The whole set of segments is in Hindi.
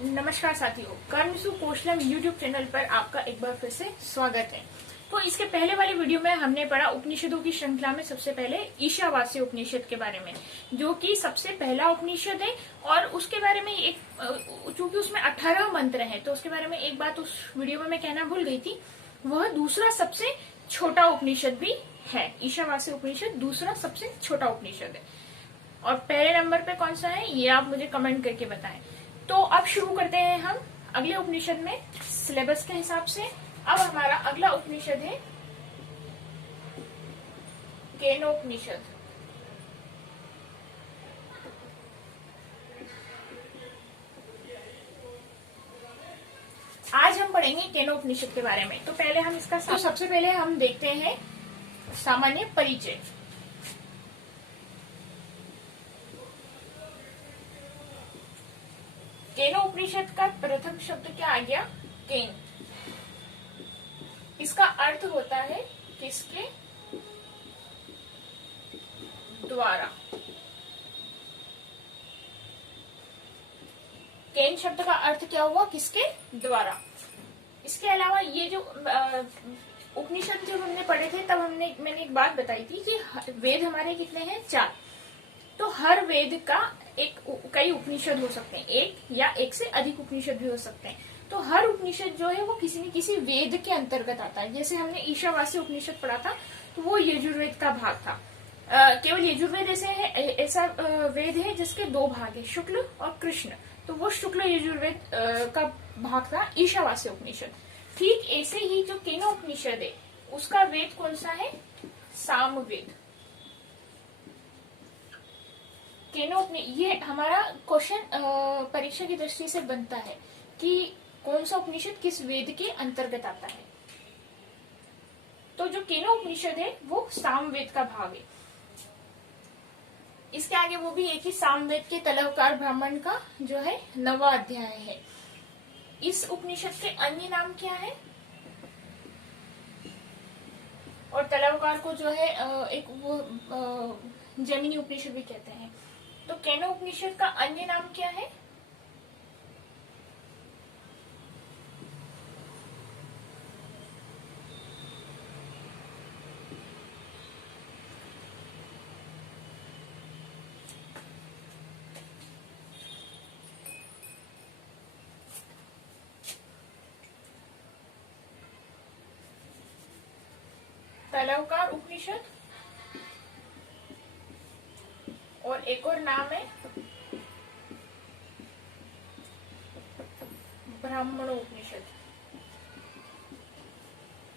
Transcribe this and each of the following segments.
नमस्कार साथियों, कर्मसु कौशलम यूट्यूब चैनल पर आपका एक बार फिर से स्वागत है। तो इसके पहले वाली वीडियो में हमने पढ़ा उपनिषदों की श्रृंखला में सबसे पहले ईशावास्य उपनिषद के बारे में, जो कि सबसे पहला उपनिषद है। और उसके बारे में एक, चूंकि उसमें 18 मंत्र हैं, तो उसके बारे में एक बात उस वीडियो में मैं कहना भूल गई थी। वह दूसरा सबसे छोटा उपनिषद भी है। ईशावास्य उपनिषद दूसरा सबसे छोटा उपनिषद है। और पहले नंबर पे कौन सा है, ये आप मुझे कमेंट करके बताएं। तो अब शुरू करते हैं हम अगले उपनिषद में सिलेबस के हिसाब से। अब हमारा अगला उपनिषद है केनोपनिषद। आज हम पढ़ेंगे केनोपनिषद के बारे में। तो पहले हम इसका सबसे पहले हम देखते हैं सामान्य परिचय। केनोपनिषद का प्रथम शब्द क्या आ गया? केन। इसका अर्थ होता है किसके द्वारा। केन शब्द का अर्थ क्या हुआ? किसके द्वारा। इसके अलावा ये जो उपनिषद जब हमने पढ़े थे, तब मैंने एक बात बताई थी कि वेद हमारे कितने हैं? 4। तो हर वेद का कई उपनिषद हो सकते हैं, एक या एक से अधिक उपनिषद भी हो सकते हैं। तो हर उपनिषद जो है वो किसी न किसी वेद के अंतर्गत आता है। जैसे हमने ईशावास्य उपनिषद पढ़ा था, तो वो यजुर्वेद का भाग था। केवल यजुर्वेद ऐसा वेद है जिसके 2 भाग है, शुक्ल और कृष्ण। तो वो शुक्ल यजुर्वेद का भाग था ईशावास्य उपनिषद। ठीक ऐसे ही जो केनोपनिषद है, उसका वेद कौन सा है? सामवेद। ये हमारा क्वेश्चन परीक्षा की दृष्टि से बनता है कि कौन सा उपनिषद किस वेद के अंतर्गत आता है। तो जो केनोपनिषद है वो सामवेद का भाग है। इसके आगे वो भी है कि सामवेद के तलवकार ब्राह्मण का जो है 9वां अध्याय है। इस उपनिषद के अन्य नाम क्या है? और तलवकार को जो है एक वो जैमिनी उपनिषद भी कहते हैं। तो केनोपनिषद का अन्य नाम क्या है? तलवकार उपनिषद, और एक और नाम है ब्राह्मणोपनिषद।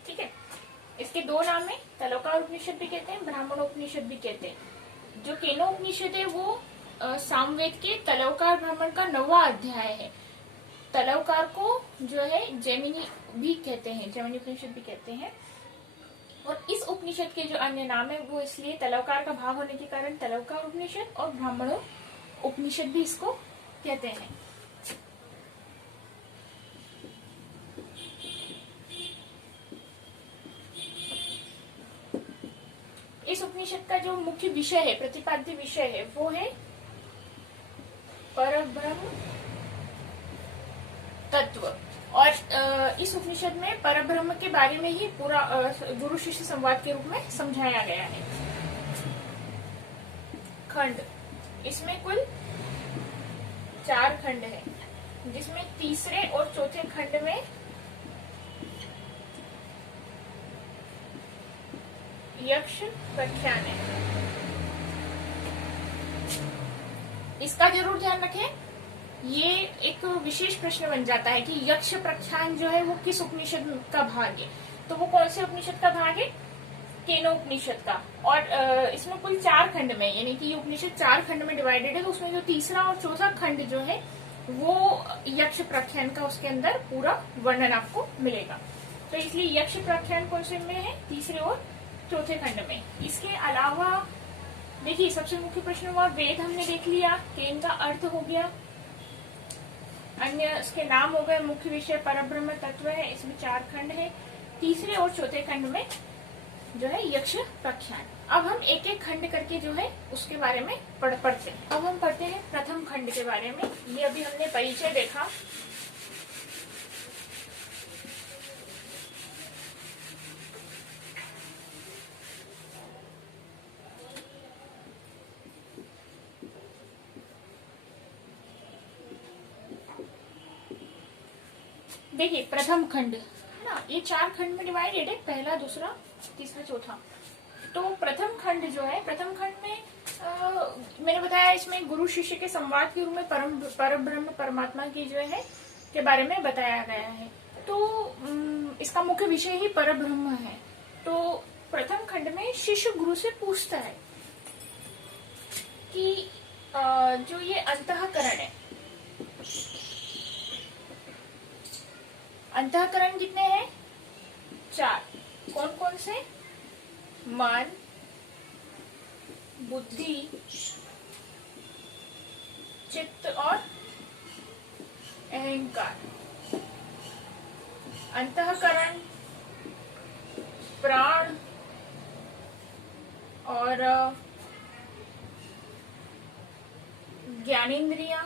ठीक है, इसके 2 नाम है, तलवकार उपनिषद भी कहते हैं, ब्राह्मणोपनिषद भी कहते हैं। जो केनोपनिषद है वो सामवेद के तलवकार ब्राह्मण का 9वां अध्याय है। तलवकार को जो है जैमिनी भी कहते हैं, जैमिनी उपनिषद भी कहते हैं। और इस उपनिषद के जो अन्य नाम है वो इसलिए तलवकार का भाग होने के कारण तलवकार उपनिषद और ब्राह्मणों उपनिषद भी इसको कहते हैं। इस उपनिषद का जो मुख्य विषय है, प्रतिपाद्य विषय है, वो है परब्रह्म तत्व। और इस उपनिषद में परब्रह्म के बारे में ही पूरा गुरु शिष्य संवाद के रूप में समझाया गया है। खंड, इसमें कुल 4 खंड है, जिसमें तीसरे और चौथे खंड में यक्ष प्रख्यान है। इसका जरूर ध्यान रखें, ये एक विशेष प्रश्न बन जाता है कि यक्ष प्रख्यान जो है वो किस उपनिषद का भाग है। तो वो कौन से उपनिषद का भाग है? केनोपनिषद का। और इसमें कुल 4 खंड में, यानी कि ये उपनिषद 4 खंड में डिवाइडेड है। तो उसमें जो तीसरा और चौथा खंड जो है वो यक्ष प्रख्यान का, उसके अंदर पूरा वर्णन आपको मिलेगा। तो इसलिए यक्ष प्रख्यान कौन से में है? तीसरे और चौथे खंड में। इसके अलावा देखिए, सबसे मुख्य प्रश्न हुआ वेद हमने देख लिया, केन का अर्थ हो गया, अन्य इसके नाम हो गए, मुख्य विषय परब्रह्म तत्व है, इसमें 4 खंड है। तीसरे और चौथे खंड में जो है यक्ष प्रख्यान। अब हम एक एक खंड करके जो है उसके बारे में पढ़ते हैं। अब हम पढ़ते हैं प्रथम खंड के बारे में। ये अभी हमने परिचय देखा। देखिए प्रथम खंड है ना, ये 4 खंड में डिवाइडेड है, पहला, दूसरा, तीसरा, चौथा। तो प्रथम खंड जो है, प्रथम खंड में मैंने बताया इसमें गुरु शिष्य के संवाद के रूप में परब्रह्म परमात्मा की जो है के बारे में बताया गया है। तो इसका मुख्य विषय ही परब्रह्म है। तो प्रथम खंड में शिष्य गुरु से पूछता है कि जो ये अंतःकरण है, अंतःकरण कितने हैं? 4। कौन कौन से? मन, बुद्धि, चित्त और अहंकार। अंतःकरण, प्राण और ज्ञानेंद्रियां,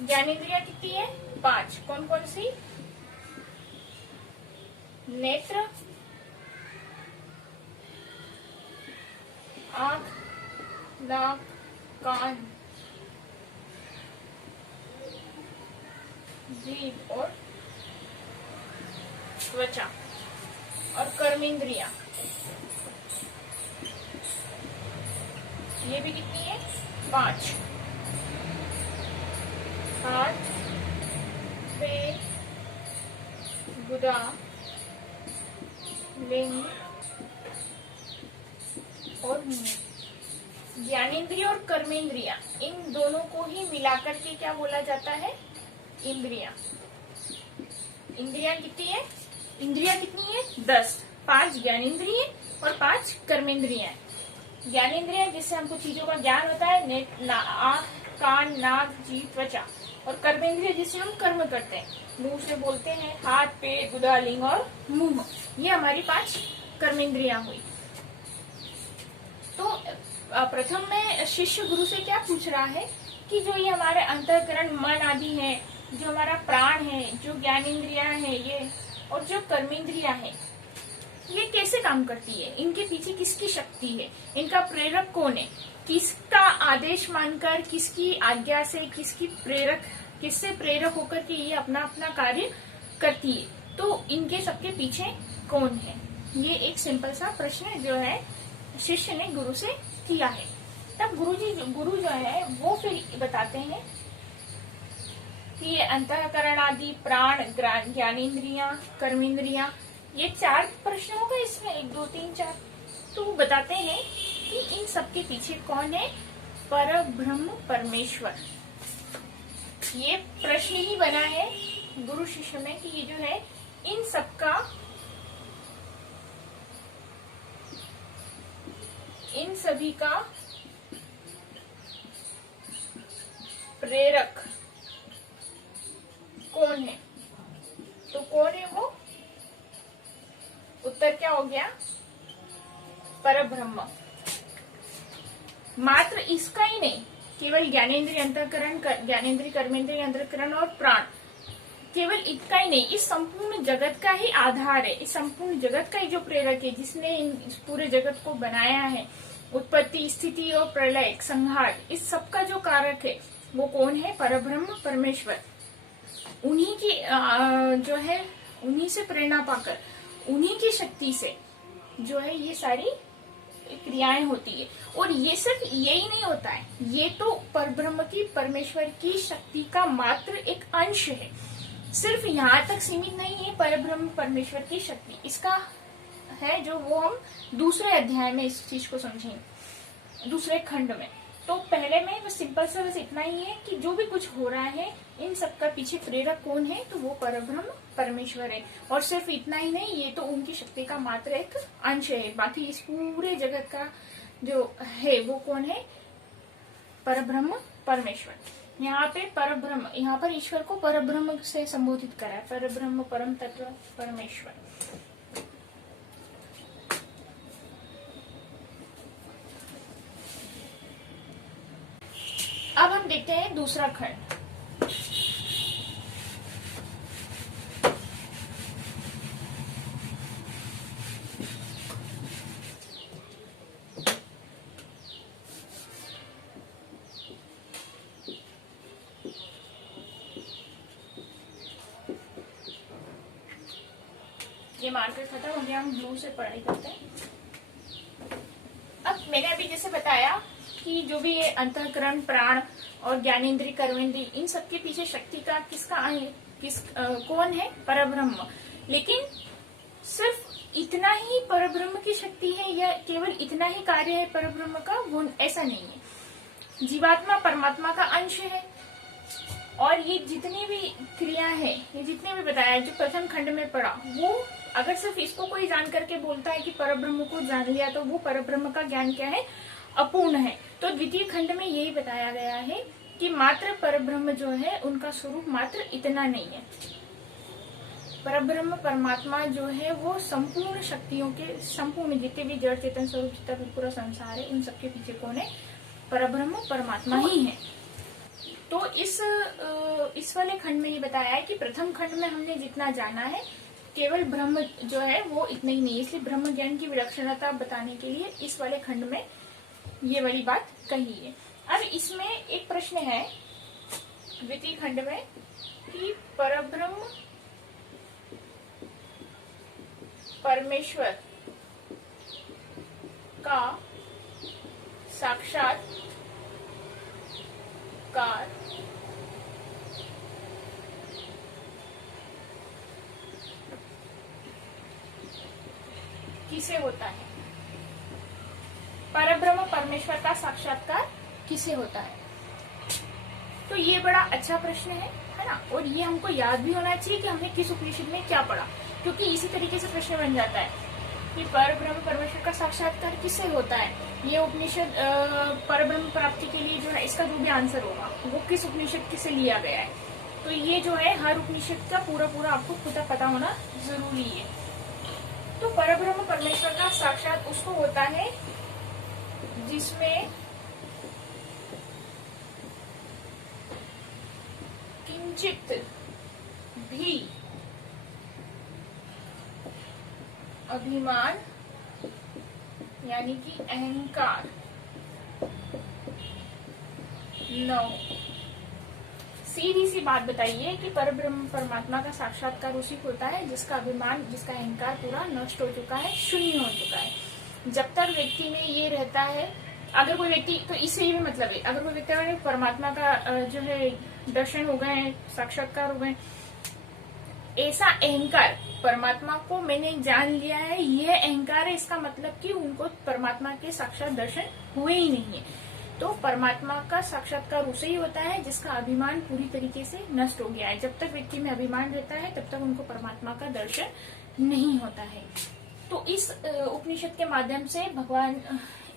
ज्ञानेंद्रियां कितनी है? 5। कौन कौन सी? नेत्र, आंख, नाक, कान, जीभ और त्वचा। और कर्मेंद्रियां ये भी कितनी है? 5। हाथ, पैर, गुदा, लिंग और मुंह। ज्ञानेंद्रिय और कर्मेंद्रिया, इन दोनों को ही मिलाकर के क्या बोला जाता है? इंद्रिया। इंद्रिया कितनी है? इंद्रिया कितनी है? 10। 5 ज्ञानेंद्रिय और 5 कर्मेंद्रिया। ज्ञानेंद्रिय जिससे हमको चीजों का ज्ञान होता है, आंख, कान, नाक, जीभ, त्वचा। और कर्मेंद्रिय जिससे हम कर्म करते हैं, मुंह से बोलते हैं, हाथ, पैर, गुदा, लिंग और मुंह। ये हमारी 5 कर्मेंद्रियां हुई। तो प्रथम में शिष्य गुरु से क्या पूछ रहा है कि जो ये हमारे अंतःकरण मन आदि है, जो हमारा प्राण है, जो ज्ञानेंद्रिया है ये, और जो कर्मेंद्रिया है, ये कैसे काम करती है? इनके पीछे किसकी शक्ति है? इनका प्रेरक कौन है? किसका आदेश मानकर, किसकी आज्ञा से, किससे प्रेरक होकर के ये अपना अपना कार्य करती है? तो इनके सबके पीछे कौन है? ये एक सिंपल सा प्रश्न जो है शिष्य ने गुरु से किया है। तब गुरु जो है वो फिर बताते हैं कि ये अंतःकरण आदि, प्राण, ज्ञानेंद्रियां, कर्मेंद्रियां, ये 4 प्रश्न होगा इसमें, 1, 2, 3, 4। तो वो बताते हैं कि इन सबके पीछे कौन है? परब्रह्म परमेश्वर। ये प्रश्न ही बना है गुरु शिष्य में कि ये जो है इन सभी का प्रेरक कौन है? तो कौन है वो? उत्तर क्या हो गया? परब्रह्म। मात्र इसका ही नहीं, केवल ज्ञानेंद्रिय अंतःकरण, ज्ञानेंद्रिय कर्मेंद्रिय अंतःकरण और प्राण, केवल इतना ही नहीं, इस संपूर्ण जगत का ही आधार है, इस संपूर्ण जगत का ही जो प्रेरक है, जिसने इस पूरे जगत को बनाया है, उत्पत्ति, स्थिति और प्रलय, संहार, इस सब का जो कारक है वो कौन है? परब्रह्म परमेश्वर। उन्हीं की जो है, उन्हीं से प्रेरणा पाकर, उन्हीं की शक्ति से जो है ये सारी क्रियाएं होती है। और ये सिर्फ यही नहीं होता है, ये तो परब्रह्म की, परमेश्वर की शक्ति का मात्र एक अंश है। सिर्फ यहाँ तक सीमित नहीं है परब्रह्म परमेश्वर की शक्ति, इसका है जो वो हम दूसरे अध्याय में इस चीज को समझेंगे, दूसरे खंड में। तो पहले में बस सिंपल सा बस इतना ही है कि जो भी कुछ हो रहा है इन सब का पीछे प्रेरक कौन है, तो वो परब्रह्म परमेश्वर है। और सिर्फ इतना ही नहीं, ये तो उनकी शक्ति का मात्र एक अंश है, बाकी इस पूरे जगत का जो है वो कौन है, परब्रह्म परमेश्वर। यहाँ पे परब्रह्म, यहाँ पर ईश्वर को परब्रह्म से संबोधित करा है, परब्रह्म परम तत्व परमेश्वर। अब हम देखते हैं दूसरा खंड। ये मार्कर खत्म हो गया, हम ब्लू से पढ़ाई करते हैं। अब मैंने अभी जैसे बताया कि जो भी ये अंतःकरण, प्राण और ज्ञानेन्द्रिय, कर्मेंद्रिय, इन सब के पीछे शक्ति का कौन है, परब्रह्म। लेकिन सिर्फ इतना ही परब्रह्म की शक्ति है या केवल इतना ही कार्य है परब्रह्म का, वो ऐसा नहीं है। जीवात्मा परमात्मा का अंश है और ये जितनी भी क्रिया है, ये जितने भी बताया जो प्रथम खंड में पढ़ा, वो अगर सिर्फ इसको कोई जान करके बोलता है कि परब्रह्म को जान लिया, तो वो परब्रह्म का ज्ञान क्या है, अपूर्ण है। तो द्वितीय खंड में यही बताया गया है कि मात्र परब्रह्म जो है उनका स्वरूप मात्र इतना नहीं है। परब्रह्म परमात्मा जो है वो संपूर्ण शक्तियों के, संपूर्ण जितने भी जड़ चेतन स्वरूप जितना भी पूरा संसार है, उन सबके पीछे कौन है, परब्रह्म परमात्मा ही है। तो इस वाले खंड में ये बताया है कि प्रथम खंड में हमने जितना जाना है केवल ब्रह्म जो है वो इतना ही नहीं, इसलिए ब्रह्म ज्ञान की विलक्षणता बताने के लिए इस वाले खंड में ये वाली बात कही है। अब इसमें एक प्रश्न है द्वितीय खंड में कि परब्रह्म परमेश्वर का साक्षात्कार किसे होता है, परब्रह्म परमेश्वर का साक्षात्कार किसे होता है। तो ये बड़ा अच्छा प्रश्न है ना, और ये हमको याद भी होना चाहिए कि हमने किस उपनिषद में क्या पढ़ा, क्योंकि इसी तरीके से प्रश्न बन जाता है कि परब्रह्म परमेश्वर का साक्षात्कार किससे होता है। ये उपनिषद परब्रह्म प्राप्ति के लिए जो है इसका जो भी आंसर होगा वो किस उपनिषद से लिया गया है। तो ये जो है हर उपनिषद का पूरा आपको खुद पता होना जरूरी है। तो परब्रह्म परमेश्वर का साक्षात उसको होता है जिसमें किंचित भी अभिमान यानी कि अहंकार न हो। सीधी सी बात बताइए कि परब्रह्म परमात्मा का साक्षात्कार उसी को होता है जिसका अभिमान, जिसका अहंकार पूरा नष्ट हो चुका है, शून्य हो चुका है। जब तक व्यक्ति में ये रहता है, अगर कोई व्यक्ति, तो इससे भी मतलब है, अगर कोई व्यक्ति परमात्मा का जो है दर्शन हो गए, साक्षात्कार हो गए, ऐसा अहंकार, परमात्मा को मैंने जान लिया है, यह अहंकार है, इसका मतलब कि उनको परमात्मा के साक्षात दर्शन हुए ही नहीं है। तो परमात्मा का साक्षात्कार उसे ही होता है जिसका अभिमान पूरी तरीके से नष्ट हो गया है। जब तक व्यक्ति में अभिमान रहता है तब तक उनको परमात्मा का दर्शन नहीं होता है। तो इस उपनिषद के माध्यम से भगवान,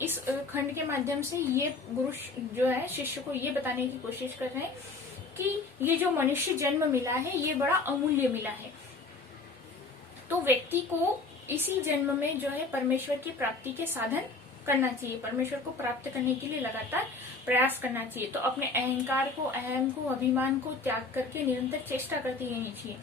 इस खंड के माध्यम से ये गुरु जो है शिष्य को ये बताने की कोशिश कर रहे हैं कि ये जो मनुष्य जन्म मिला है ये बड़ा अमूल्य मिला है। तो व्यक्ति को इसी जन्म में जो है परमेश्वर की प्राप्ति के साधन करना चाहिए, परमेश्वर को प्राप्त करने के लिए लगातार प्रयास करना चाहिए। तो अपने अहंकार को, अहम को, अभिमान को त्याग करके निरंतर चेष्टा करती रहनी चाहिए,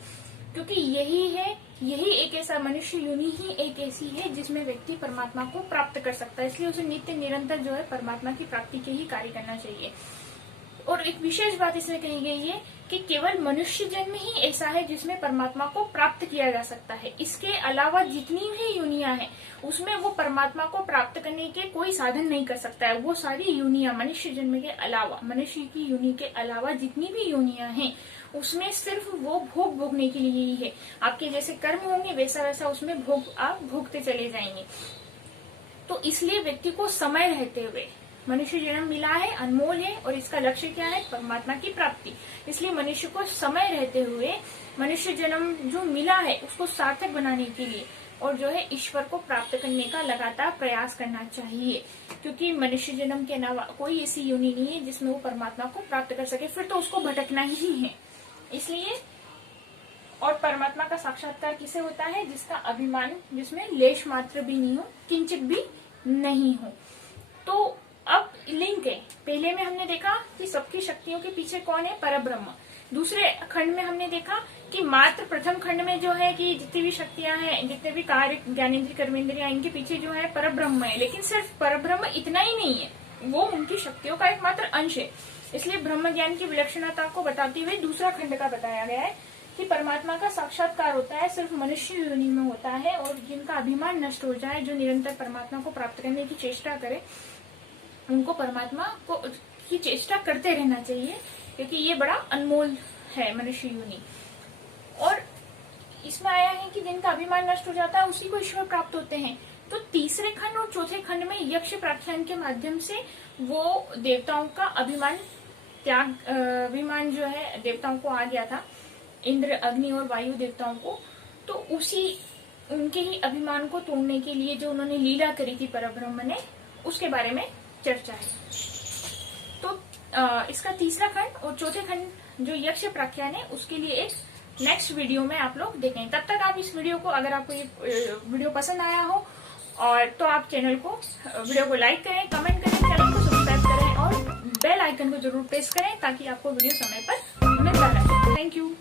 क्योंकि यही एक ऐसा मनुष्य योनि ही एक ऐसी है जिसमें व्यक्ति परमात्मा को प्राप्त कर सकता है। इसलिए उसे नित्य निरंतर जो है परमात्मा की प्राप्ति के ही कार्य करना चाहिए। और एक विशेष बात इसमें कही गई है कि केवल मनुष्य जन्म ही ऐसा है जिसमें परमात्मा को प्राप्त किया जा सकता है। इसके अलावा जितनी भी योनियां हैं उसमें वो परमात्मा को प्राप्त करने के कोई साधन नहीं कर सकता है। वो सारी योनियां मनुष्य जन्म के अलावा, मनुष्य की योनि के अलावा जितनी भी योनियां हैं उसमें सिर्फ वो भोग भोगने के लिए ही है। आपके जैसे कर्म होंगे वैसा वैसा उसमें भोग आप भोगते चले जाएंगे। तो इसलिए व्यक्ति को समय रहते हुए मनुष्य जन्म मिला है, अनमोल है और इसका लक्ष्य क्या है? परमात्मा की प्राप्ति। इसलिए मनुष्य को समय रहते हुए मनुष्य जन्म जो मिला है उसको सार्थक बनाने के लिए और जो है ईश्वर को प्राप्त करने का लगातार प्रयास करना चाहिए, क्योंकि मनुष्य जन्म के अलावा कोई ऐसी योनि नहीं है जिसमें वो परमात्मा को प्राप्त कर सके, फिर तो उसको भटकना ही है। इसलिए और परमात्मा का साक्षात्कार किसे होता है? जिसका अभिमान, जिसमें लेश मात्र भी नहीं हो, किंचित भी नहीं हो। तो अब लिंक है, पहले में हमने देखा कि सबकी शक्तियों के पीछे कौन है? परब्रह्म। दूसरे खंड में हमने देखा कि मात्र प्रथम खंड में जो है कि जितनी भी शक्तियां हैं, जितने भी कार्य, ज्ञानेन्द्रिय, कर्मेंद्रियां, इनके पीछे जो है परब्रह्म है। लेकिन सिर्फ परब्रह्म इतना ही नहीं है, वो उनकी शक्तियों का एक मात्र अंश है। इसलिए ब्रह्म ज्ञान की विलक्षणता को बताते हुए दूसरा खंड का बताया गया है कि परमात्मा का साक्षात्कार होता है सिर्फ मनुष्य योनि में होता है, और जिनका अभिमान नष्ट हो जाए, जो निरंतर परमात्मा को प्राप्त करने की चेष्टा करे, उनको परमात्मा को की चेष्टा करते रहना चाहिए, क्योंकि ये बड़ा अनमोल है मनुष्य योनि। और इसमें आया है कि जिनका अभिमान नष्ट हो जाता है उसी को ईश्वर प्राप्त होते हैं। तो तीसरे खंड और चौथे खंड में यक्ष प्राख्यान के माध्यम से वो देवताओं का अभिमान त्याग, अभिमान जो है देवताओं को आ गया था, इंद्र, अग्नि और वायु देवताओं को, तो उसी उनके ही अभिमान को तोड़ने के लिए जो उन्होंने लीला करी थी परब्रह्म ने, उसके बारे में चर्चा है। तो इसका तीसरा खंड और चौथे खंड जो यक्ष प्राख्यान है उसके लिए एक नेक्स्ट वीडियो में आप लोग देखें। तब तक आप इस वीडियो को, अगर आपको ये वीडियो पसंद आया हो और तो आप चैनल को, वीडियो को लाइक करें, कमेंट करें, चैनल को सब्सक्राइब करें और बेल आइकन को जरूर प्रेस करें ताकि आपको वीडियो समय पर मिलता रहे। Thank you.